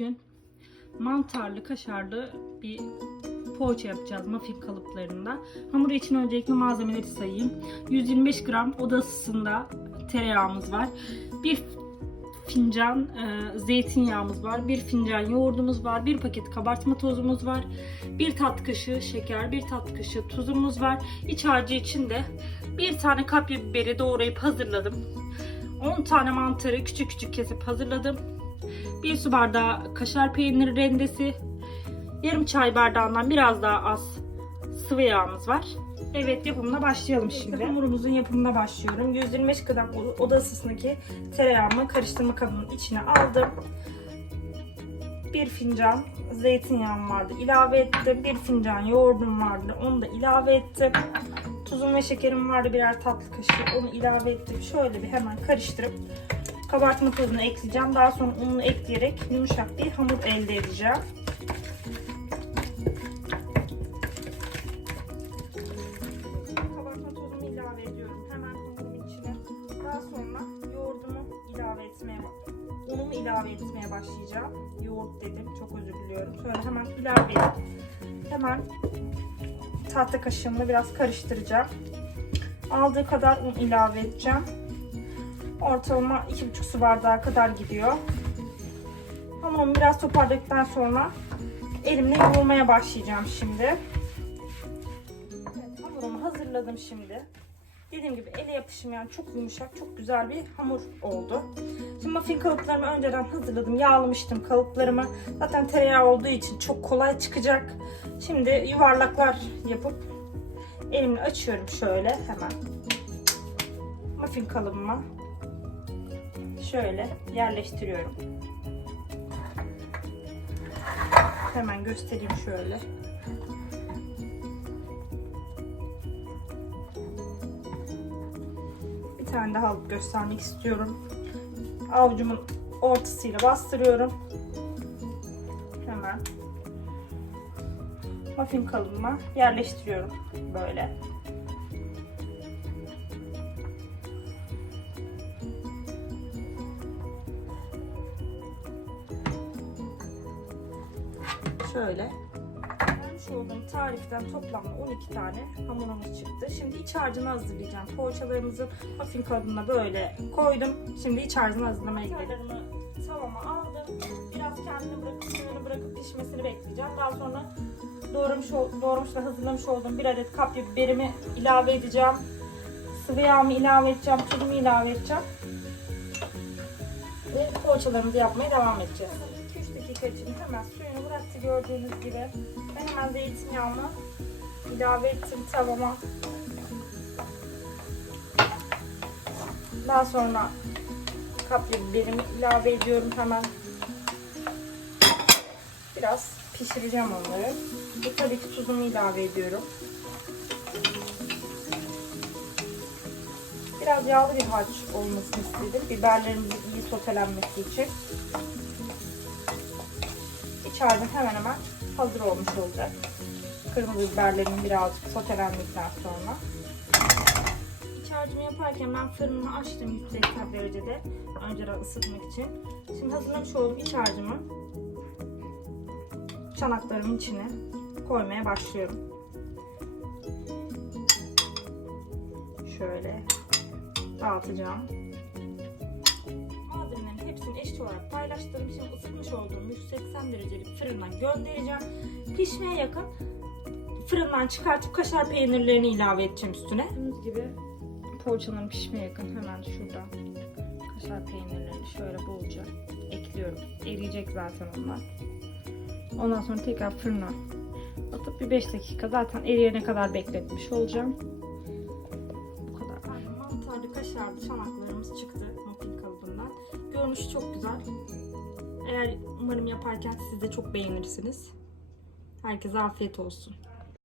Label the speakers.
Speaker 1: Bugün mantarlı, kaşarlı bir poğaça yapacağız muffin kalıplarında. Hamur için öncelikle malzemeleri sayayım. 125 gram oda ısısında tereyağımız var. Bir fincan e, zeytinyağımız var. Bir fincan yoğurdumuz var. Bir paket kabartma tozumuz var. Bir tatlı kaşığı şeker, bir tatlı kaşığı tuzumuz var. İç harcı için de bir tane kapya biberi doğrayıp hazırladım. 10 tane mantarı küçük küçük kesip hazırladım. Bir su bardağı kaşar peyniri rendesi. Yarım çay bardağından biraz daha az sıvı yağımız var. Evet yapımına başlayalım şimdi. Hamurumuzun yapımına başlıyorum. 125 gram oda ısısındaki tereyağımı karıştırma kabının içine aldım. Bir fincan zeytinyağım vardı ilave ettim. Bir fincan yoğurdum vardı onu da ilave ettim. Tuzum ve şekerim vardı birer tatlı kaşığı onu ilave ettim. Şöyle bir hemen karıştırıp kabartma tozunu ekleyeceğim. Daha sonra ununu ekleyerek yumuşak bir hamur elde edeceğim. Kabartma tozumu ilave ediyorum. Hemen hamurumun içine. Daha sonra yoğurdumu ilave etmeye unumu ilave etmeye başlayacağım. Yoğurt dedim. Çok özür diliyorum. Şöyle hemen ilave edip hemen tahta kaşığımla biraz karıştıracağım. Aldığı kadar un ilave edeceğim. Ortalama 2,5 su bardağı kadar gidiyor. Hamurumu biraz toparladıktan sonra elimle yoğurmaya başlayacağım şimdi. Evet, hamurumu hazırladım şimdi. Dediğim gibi ele yapışmayan çok yumuşak, çok güzel bir hamur oldu. Şimdi muffin kalıplarımı önceden hazırladım. Yağlamıştım kalıplarımı. Zaten tereyağı olduğu için çok kolay çıkacak. Şimdi yuvarlaklar yapıp elimle açıyorum şöyle hemen. Muffin kalıbıma şöyle yerleştiriyorum. Hemen göstereyim şöyle. Bir tane daha alıp göstermek istiyorum. Avucumun ortasıyla bastırıyorum. Hemen muffin kalıbıma yerleştiriyorum böyle. Şöyle. Vermiş olduğum tariften toplamda 12 tane hamurumuz çıktı. Şimdi iç harcını hazırlayacağım. Poğaçalarımızı muffin kalıbına böyle koydum. Şimdi iç harcını hazırlamaya gidelim. Tavama aldım. Biraz kendini bırakıp suyunu bırakıp pişmesini bekleyeceğim. Daha sonra doğramış, doğramış ve hazırlamış olduğum bir adet kapya biberimi ilave edeceğim. Sıvı yağımı ilave edeceğim. Tuzumu ilave edeceğim. Ve poğaçalarımızı yapmaya devam edeceğiz. 2-3 dakika için hemen suyunu bıraktı gördüğünüz gibi. Ben hemen zeytinyağımı ilave ettim tavama. Daha sonra kapya biberimi ilave ediyorum hemen. Biraz pişireceğim onları. Bu tabii ki tuzumu ilave ediyorum. Biraz yağlı bir harç olmasını istedim. Biberlerimizin iyi sotelenmesi için. İç harcım hemen hemen hazır olmuş olacak. Kırmızı biberlerin birazcık sotelendikten sonra. İç harcımı yaparken ben fırınımı açtım 180 derecede. Önceden ısıtmak için. Şimdi hazırlamış olduğum iç harcımı çanaklarımın içine koymaya başlıyorum. Şöyle dağıtacağım. Hepsini eşit olarak paylaştım. Şimdi ısıtmış olduğum 180 derecelik fırından göndereceğim. Pişmeye yakın fırından çıkartıp kaşar peynirlerini ilave edeceğim üstüne. Gördüğünüz gibi poğaçanın pişmeye yakın hemen şuradan kaşar peynirlerini şöyle bolca ekliyorum. Eriyecek zaten onlar. Ondan sonra tekrar fırına atıp bir 5 dakika zaten eriyene kadar bekletmiş olacağım. Bu kadar. Mantarlı kaşarlı kalıbından. Görünüşü çok güzel. Eğer umarım yaparken siz de çok beğenirsiniz. Herkese afiyet olsun.